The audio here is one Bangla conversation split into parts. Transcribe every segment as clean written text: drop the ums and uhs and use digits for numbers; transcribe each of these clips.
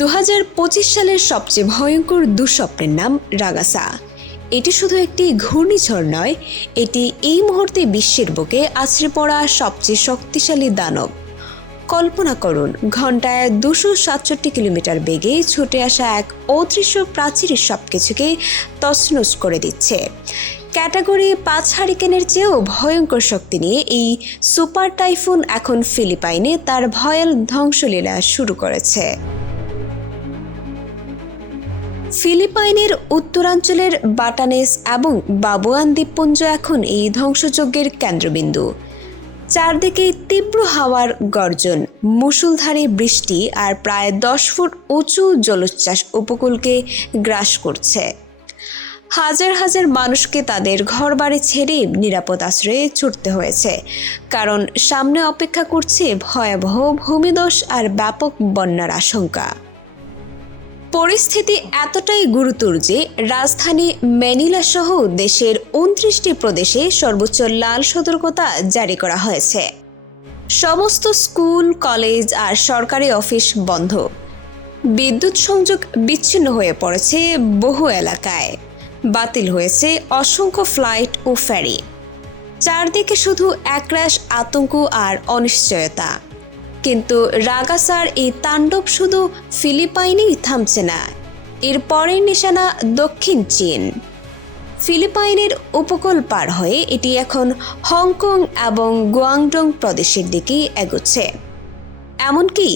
2025 সালের সবচেয়ে ভয়ঙ্কর দুঃস্বপ্নের নাম রাগাসা। এটি শুধু একটি ঘূর্ণিঝড় নয়, এটি এই মুহূর্তে বিশ্বের বুকে আছড়ে পড়া সবচেয়ে শক্তিশালী দানব। কল্পনা করুন, ঘন্টায় 267 কিলোমিটার বেগে ছুটে আসা এক অদৃশ্য প্রাচীরের সবকিছুকে তছনছ করে দিচ্ছে। ক্যাটাগরি 5 হারিকেনের চেয়েও ভয়ঙ্কর শক্তি নিয়ে এই সুপার টাইফুন এখন ফিলিপাইনে তার ভয়াল ধ্বংসলীলা শুরু করেছে। ফিলিপাইনের উত্তরাঞ্চলের বাটানেস এবং বাবুয়ান দ্বীপপুঞ্জ এখন এই ধ্বংসযজ্ঞের কেন্দ্রবিন্দু। চারদিকে তীব্র হাওয়ার গর্জন, মুষলধারে বৃষ্টি আর প্রায় 10 ফুট উঁচু জলোচ্ছ্বাস উপকূলকে গ্রাস করছে। হাজার হাজার মানুষকে তাদের ঘরবাড়ি ছেড়ে নিরাপদ আশ্রয়ে ছুটতে হয়েছে, কারণ সামনে অপেক্ষা করছে ভয়াবহ ভূমিধস আর ব্যাপক বন্যার আশঙ্কা। পরিস্থিতি এতটাই গুরুতর যে রাজধানী ম্যানিলা সহ দেশের 29টি প্রদেশে সর্বোচ্চ লাল সতর্কতা জারি করা হয়েছে। সমস্ত স্কুল, কলেজ আর সরকারি অফিস বন্ধ। বিদ্যুৎ সংযোগ বিচ্ছিন্ন হয়ে পড়েছে বহু এলাকায়। বাতিল হয়েছে অসংখ্য ফ্লাইট ও ফেরি। চারদিকে শুধু একরাশ আতঙ্ক আর অনিশ্চয়তা। কিন্তু রাগাসার এই তাণ্ডব শুধু ফিলিপাইনেই থামছে না। এর পরের নিশানা দক্ষিণ চীন। ফিলিপাইনের উপকূল পার হয়ে এটি এখন হংকং এবং গুয়াংডং প্রদেশের দিকেই এগোচ্ছে। এমনকি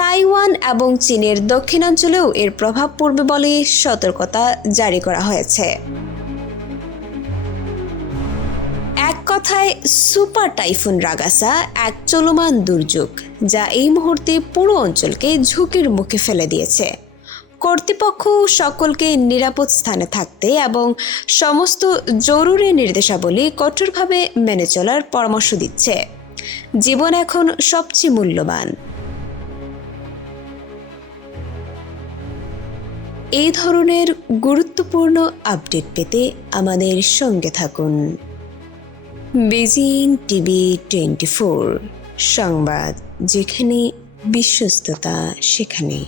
তাইওয়ান এবং চীনের দক্ষিণাঞ্চলেও এর প্রভাব পড়বে বলে সতর্কতা জারি করা হয়েছে। এক কথায়, সুপার টাইফুন রাগাসা এক চলমান দুর্যোগ, যা এই মুহূর্তে পুরো অঞ্চলকে ঝুঁকির মুখে ফেলে দিয়েছে। কর্তৃপক্ষ সকলকে নিরাপদ স্থানে থাকতে এবং সমস্ত জরুরি নির্দেশাবলী কঠোরভাবে মেনে চলার পরামর্শ দিচ্ছে। জীবন এখন সবচেয়ে মূল্যবান। এই ধরনের গুরুত্বপূর্ণ আপডেট পেতে আমাদের সঙ্গে থাকুন। বেজিং টিভি 24 সংবাদ, যেখানে বিশ্বস্ততা সেখানে।